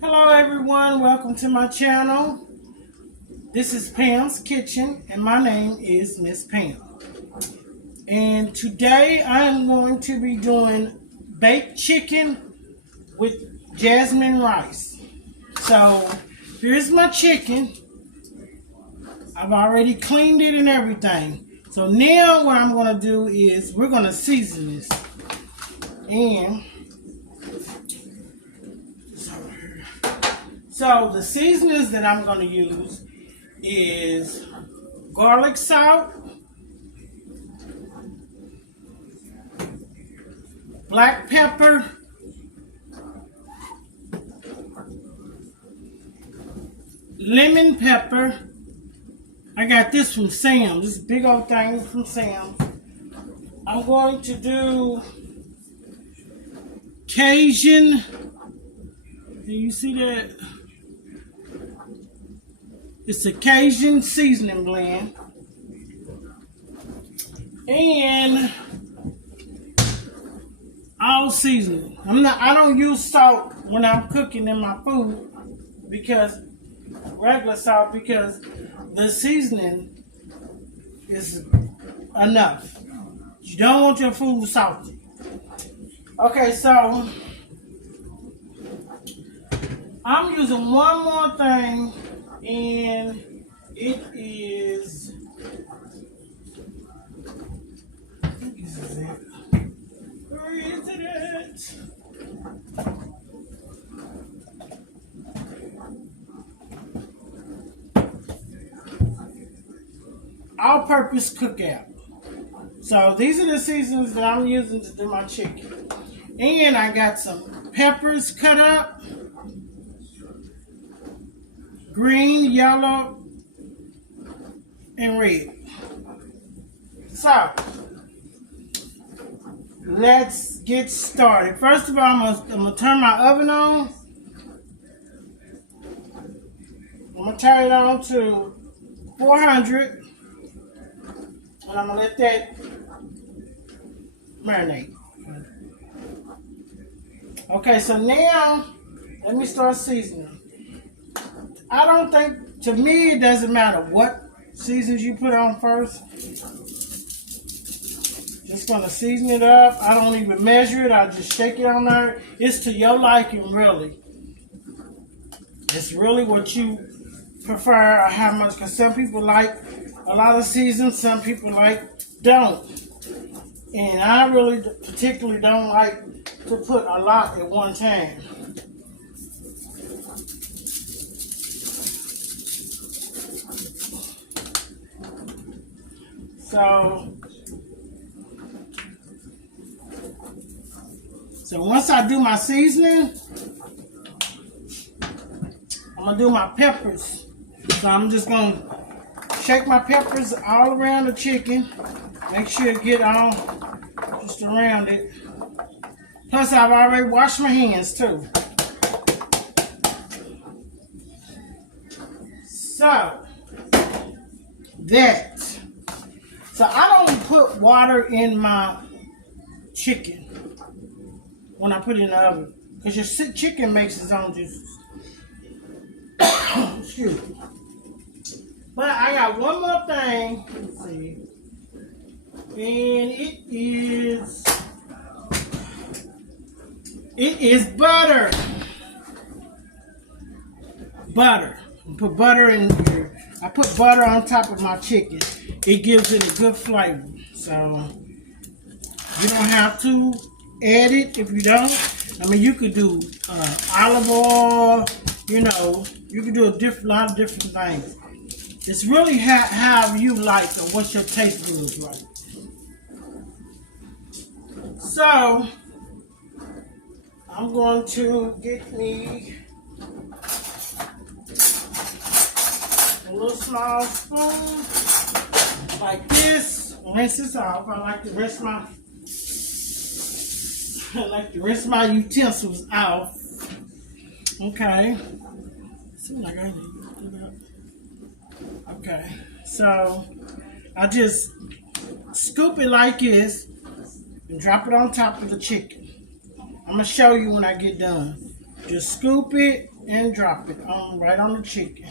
Hello everyone, welcome to my channel. This is Pam's Kitchen and my name is Miss Pam. And today I am going to be doing baked chicken with jasmine rice. So here's my chicken. I've already cleaned it and everything. So now what I'm going to do is we're going to season this. And so the seasonings that I'm going to use is garlic salt, black pepper, lemon pepper. I got this from Sam's. This big old thing from Sam's. I'm going to do Cajun. Do you see that? It's a Cajun seasoning blend. And all seasoning. I don't use salt when I'm cooking in my food because regular salt because the seasoning is enough. You don't want your food salty. Okay, so I'm using one more thing, and it is, this is it. Where is it at? All-purpose cookout. So these are the seasonings that I'm using to do my chicken. And I got some peppers cut up. Green, yellow, and red. So, let's get started. First of all, I'm going to turn my oven on. I'm going to turn it on to 400. And I'm going to let that marinate. Okay, so now, let me start seasoning. I don't think, to me, it doesn't matter what seasons you put on first. Just going to season it up. I don't even measure it. I just shake it on there. It's to your liking, really. It's really what you prefer or how much. Because some people like a lot of seasons. Some people don't. And I really particularly don't like to put a lot at one time. So once I do my seasoning, I'm going to do my peppers. So I'm just going to shake my peppers all around the chicken. Make sure it get all just around it. Plus I've already washed my hands too. So So I don't put water in my chicken when I put it in the oven. Because your chicken makes its own juices. Excuse me. But I got one more thing. Let's see. And it is butter. Butter. Put butter in here. I put butter on top of my chicken. It gives it a good flavor. So you don't have to add it if you don't. I mean, you could do olive oil. You know, you could do a lot of different things. It's really how you like or what your taste buds like. So I'm going to get me a little small spoon like this. Rinse this off. I like to rinse my utensils off. Okay. Seems like I need to do that. Okay. So I just scoop it like this and drop it on top of the chicken. I'm going to show you when I get done. Just scoop it and drop it right on the chicken.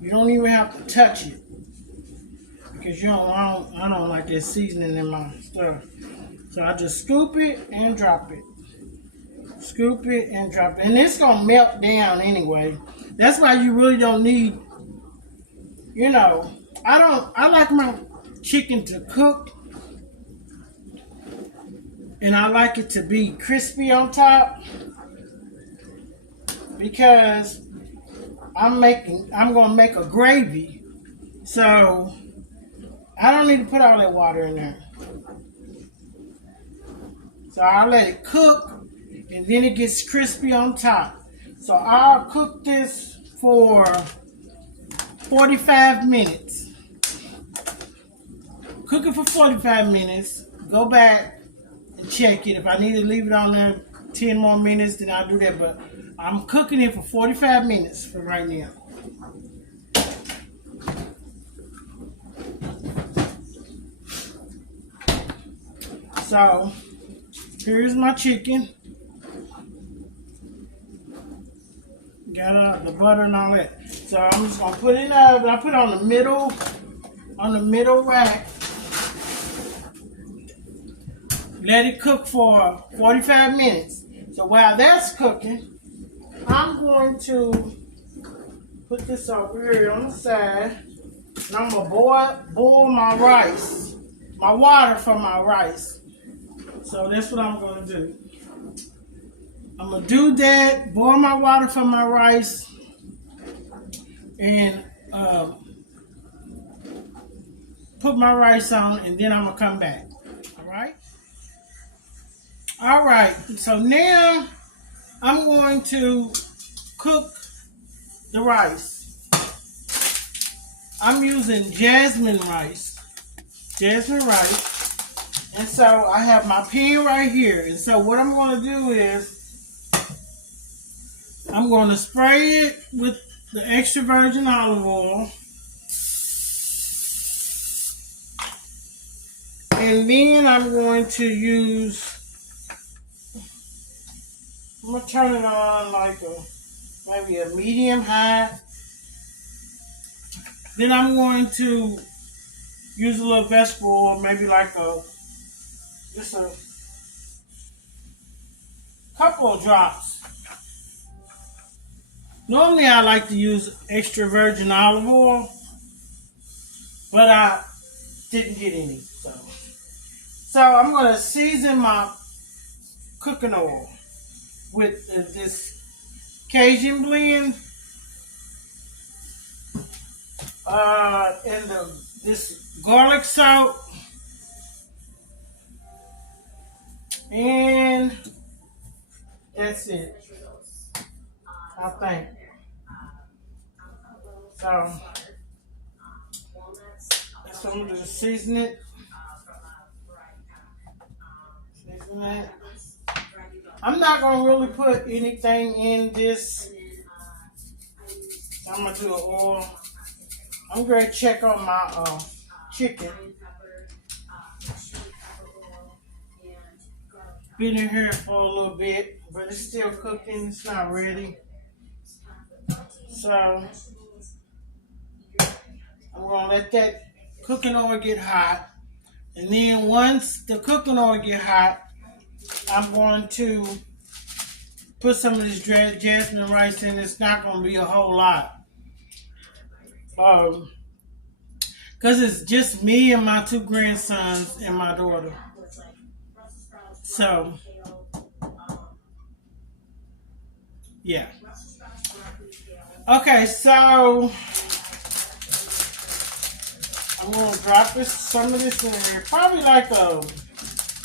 You don't even have to touch it because I don't like that seasoning in my stuff. So I just scoop it and drop it. Scoop it and drop it. And it's going to melt down anyway. That's why you really don't need, I like my chicken to cook. And I like it to be crispy on top. Because I'm going to make a gravy. So I don't need to put all that water in there. So I'll let it cook. And then it gets crispy on top. So I'll cook this for 45 minutes. Cook it for 45 minutes. Go back and check it. If I need to leave it on there 10 more minutes, then I'll do that. But I'm cooking it for 45 minutes for right now. So here's my chicken. Got the butter and all that. So I'm just gonna put it in the oven. I put it on the middle rack. Let it cook for 45 minutes. So while that's cooking, I'm going to put this over here on the side. And I'm gonna boil my rice, my water for my rice. So that's what I'm gonna do. I'm going to do that, boil my water for my rice, and put my rice on, and then I'm going to come back. All right? All right. So now I'm going to cook the rice. I'm using jasmine rice. And so I have my pan right here. And so what I'm going to do is I'm going to spray it with the extra virgin olive oil. And then I'm going to I'm going to turn it on like maybe a medium high. Then I'm going to use a little vegetable oil, maybe like just a couple of drops. Normally I like to use extra virgin olive oil, but I didn't get any. So I'm going to season my cooking oil with this Cajun blend and this garlic salt and that's it. I think. So I'm going to season it. I'm not going to really put anything in this. I'm going to do an oil. I'm going to check on my chicken. Been in here for a little bit, but it's still cooking. It's not ready. So I'm going to let that cooking oil get hot. And then once the cooking oil get hot, I'm going to put some of this jasmine rice in. It's not going to be a whole lot. Because it's just me and my 2 grandsons and my daughter. So, yeah. Okay, so I'm going to drop some of this in here. Probably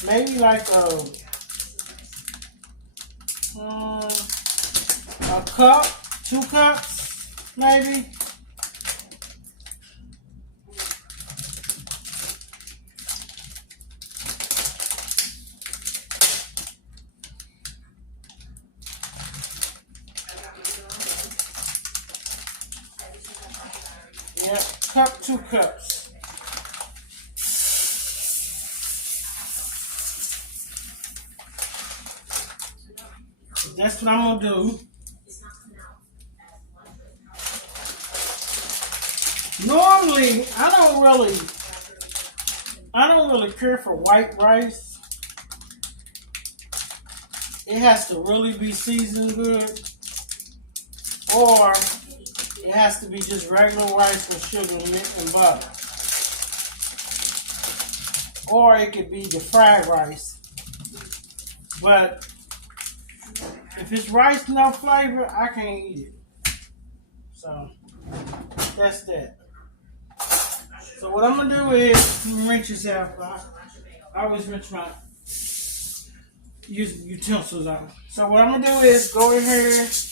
maybe like a cup, 2 cups, maybe. Yep, cup, 2 cups. that's what I'm gonna do. Normally, I don't really care for white rice. It has to really be seasoned good, or it has to be just regular rice with sugar and butter. Or it could be the fried rice. But if it's rice no flavor, I can't eat it. So that's that. So what I'm gonna do is rinse this out. I always rinse my utensils out. So what I'm gonna do is go in here, mix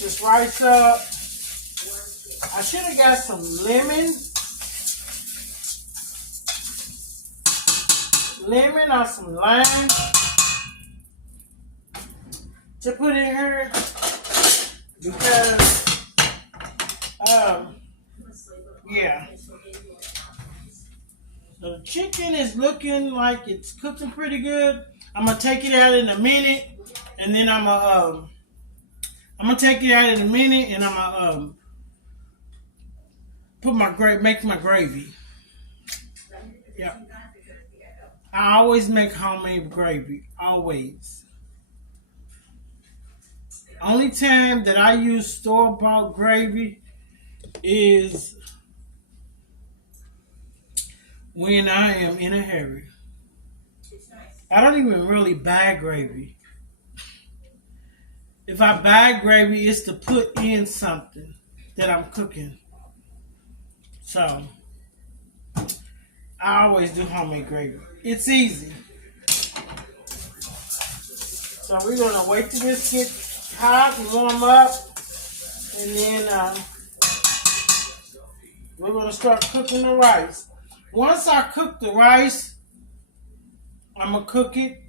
this rice up. I should have got some lemon or some lime to put in here because yeah. The chicken is looking like it's cooking pretty good. I'm gonna take it out in a minute, and then I'm gonna take it out in a minute, and I'm gonna make my gravy. Yeah. I always make homemade gravy. Always. Only time that I use store-bought gravy is when I am in a hurry. I don't even really buy gravy. If I buy gravy, it's to put in something that I'm cooking. So, I always do homemade gravy. It's easy. So we're going to wait till this gets hot and warm up. And then we're going to start cooking the rice. Once I cook the rice, I'm going to cook it,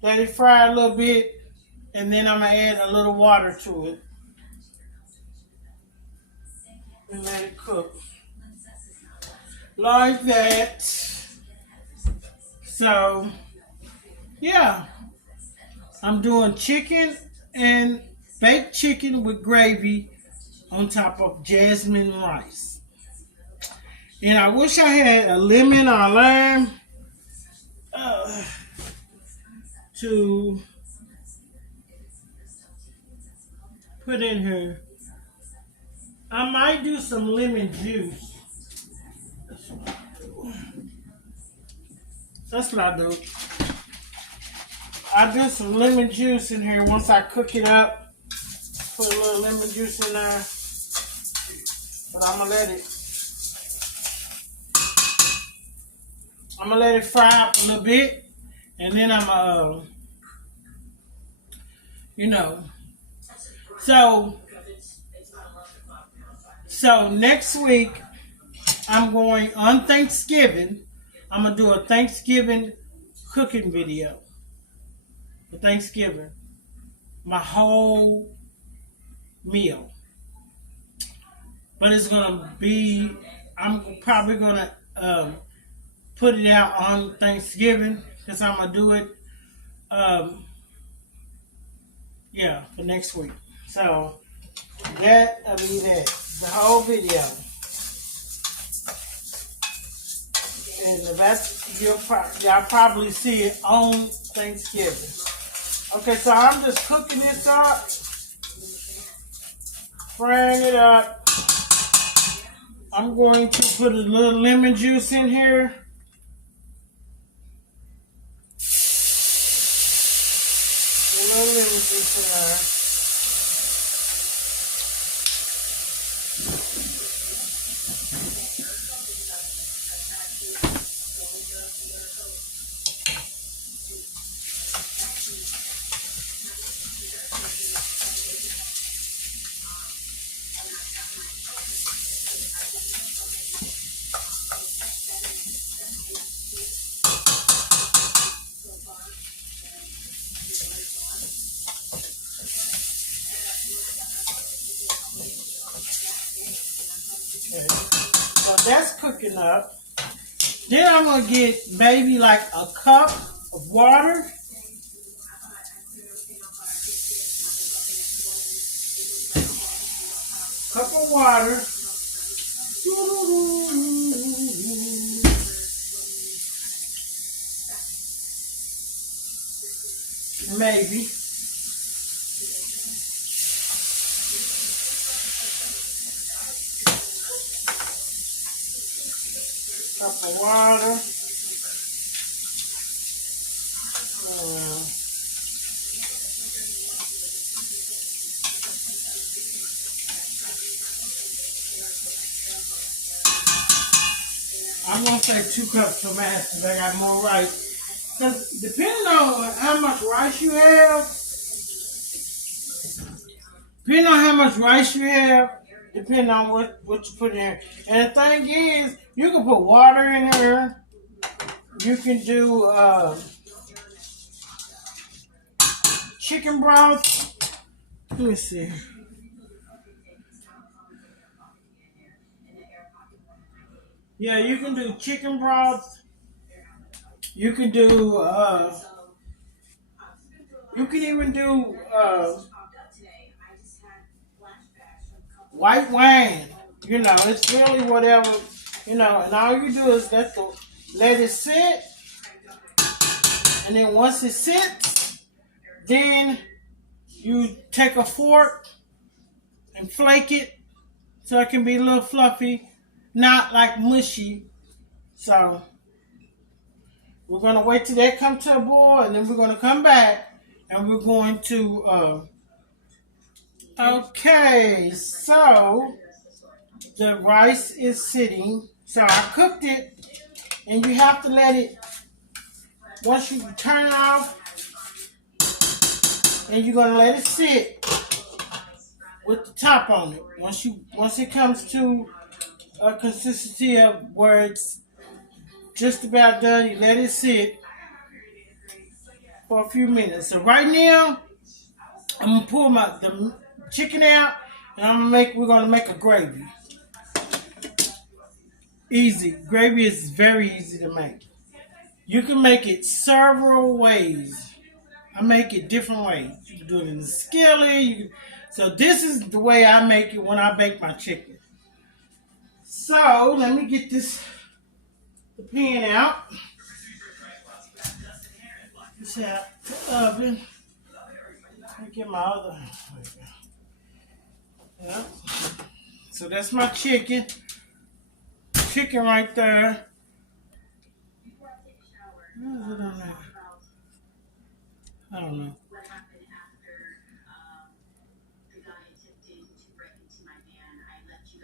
let it fry a little bit, and then I'm going to add a little water to it. And let it cook. Like that. So, yeah. I'm doing chicken and baked chicken with gravy on top of jasmine rice. And I wish I had a lemon or a lime to put in here. I might do some lemon juice. That's what I do. I do some lemon juice in here once I cook it up. Put a little lemon juice in there. But I'm gonna let it fry up a little bit. And then I'm So next week I'm going on Thanksgiving. I'm gonna do a Thanksgiving cooking video. For Thanksgiving. My whole meal. But it's gonna be, I'm probably gonna put it out on Thanksgiving because I'm gonna do it for next week. So that'll be that. The whole video. And that's y'all probably see it on Thanksgiving. Okay, so I'm just cooking this up, frying it up. I'm going to put a little lemon juice in here. A little lemon juice in there. Okay. So that's cooking up. Then I'm going to get maybe like a cup of water. Cup of water. Maybe. Cup of water. I'm going to say 2 cups of mash because I got more rice. Because depending on how much rice you have, depending on what you put in there. And the thing is, you can put water in there. You can do chicken broth. Let me see. Yeah, you can do chicken broth. You can do, you can even do white wine. You know, it's really whatever, and all you do is let it sit. And then once it sits, then you take a fork and flake it so it can be a little fluffy, not like mushy. So we're gonna wait till that comes to a boil, and then we're gonna come back and we're going to. Okay, so the rice is sitting. So I cooked it, and you have to let it. Once you turn it off, and you're gonna let it sit with the top on it. Once it comes to a consistency of where it's just about done, you let it sit for a few minutes. So right now, I'm gonna pull the chicken out, and we're gonna make a gravy. Easy. Gravy is very easy to make. You can make it several ways. I make it different ways. You can do it in the skillet. So this is the way I make it when I bake my chicken. So let me get the pan out. Just have the oven. Let me get my other. Yeah. So that's my chicken. Chicken right there. Where is it on there? I don't know.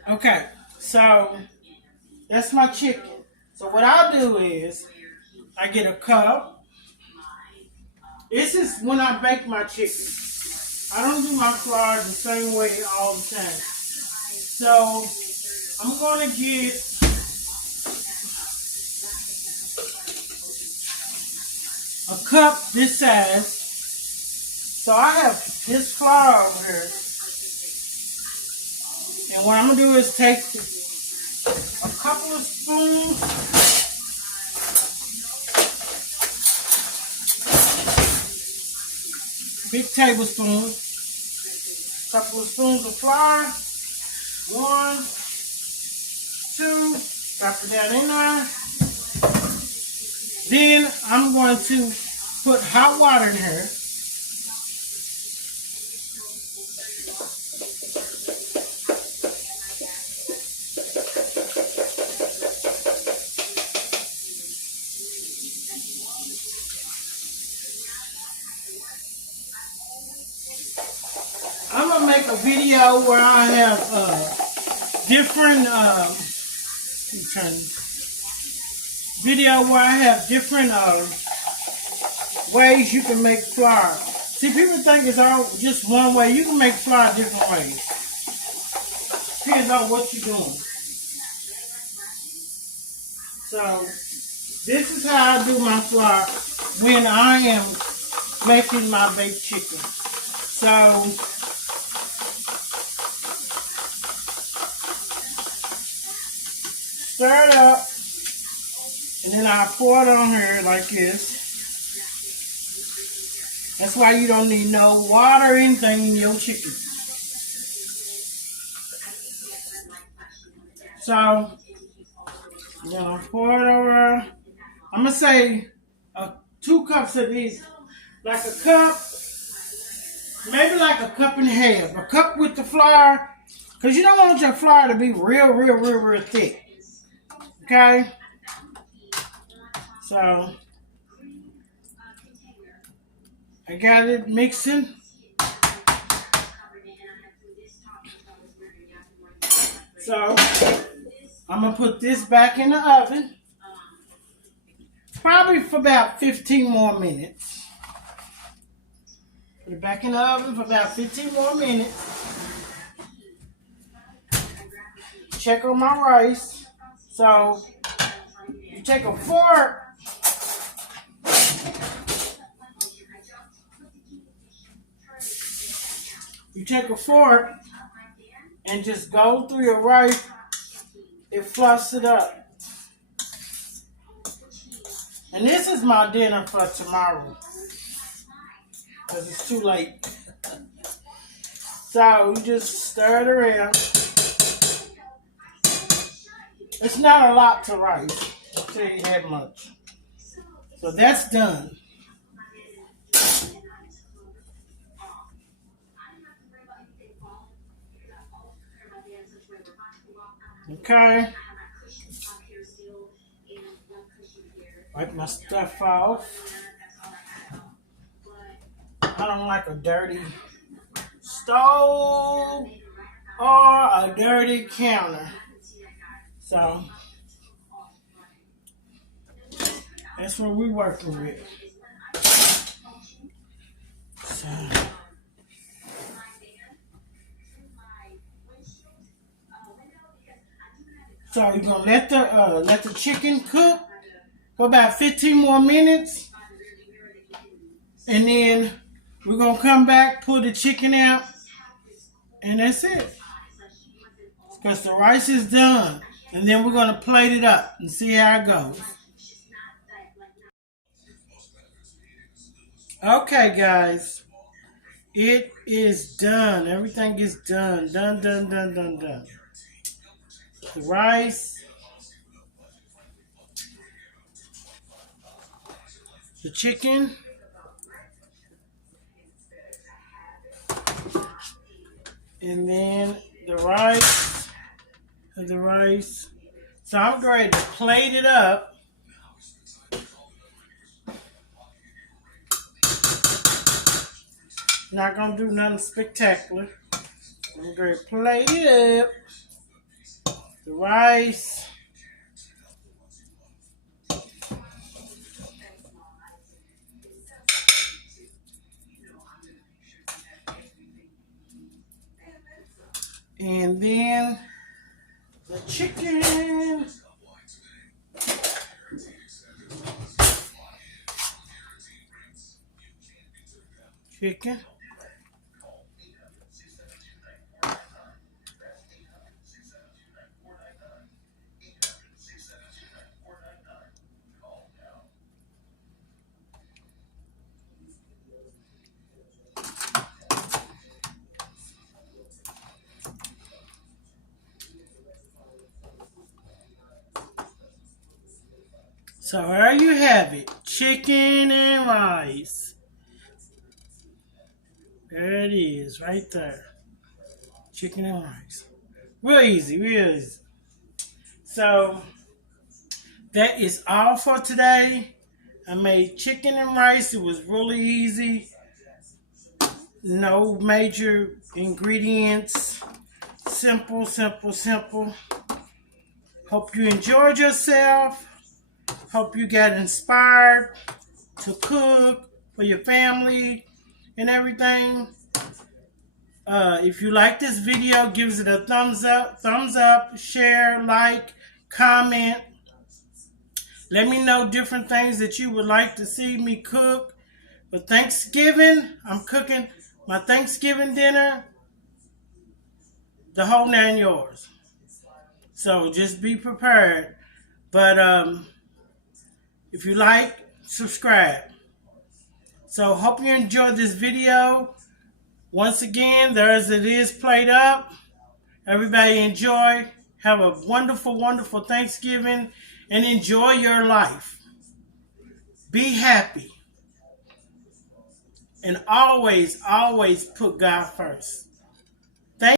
Okay, so that's my chicken. So what I'll do is I get a cup. This is when I bake my chicken. I don't do my flour the same way all the time. So I'm going to get a cup this size. So I have this flour over here. And what I'm going to do is take a couple of spoons. Big tablespoon. Couple of spoons of flour. 1, 2. Drop it down in there. Then I'm going to put hot water in here. I'm gonna make a video where I have different ways you can make flour. See, people think it's all just one way. You can make flour different ways. Depends on what you're doing. So this is how I do my flour when I am making my baked chicken. So stir it up, and then I pour it on here like this. That's why you don't need no water or anything in your chicken. So I'm gonna pour it over. I'm gonna say 2 cups of these, like a cup, maybe like a cup and a half. A cup with the flour, because you don't want your flour to be real thick. Okay? So I got it mixing. So I'm gonna put this back in the oven, probably for about 15 more minutes. Put it back in the oven for about 15 more minutes. Check on my rice. So you take a fork. You take a fork and just go through your rice. It fluffs it up. And this is my dinner for tomorrow, because it's too late. So you just stir it around. It's not a lot to rice. I'll tell you that much. So that's done. Okay. Wipe my stuff off. I don't like a dirty stove or a dirty counter. So that's what we're working with. So you're gonna let the chicken cook for about 15 more minutes, and then we're gonna come back, pull the chicken out, and that's it. Because the rice is done, and then we're gonna plate it up and see how it goes. Okay, guys, it is done. Everything is done. Done. The rice, the chicken, and then the rice, So I'm ready to plate it up. Not gonna do nothing spectacular. I'm gonna plate it up. The rice. And then the chicken. Chicken. So there you have it, chicken and rice. There it is, right there. Chicken and rice. Real easy. So that is all for today. I made chicken and rice. It was really easy. No major ingredients. Simple. Hope you enjoyed yourself. Hope you got inspired to cook for your family and everything. If you like this video, give it a thumbs up, share, like, comment. Let me know different things that you would like to see me cook. For Thanksgiving, I'm cooking my Thanksgiving dinner, the whole 9 yards. So just be prepared. But if you like, subscribe. So hope you enjoyed this video. Once again, it is plate up. Everybody enjoy. Have a wonderful, wonderful Thanksgiving and enjoy your life. Be happy. And always, always put God first.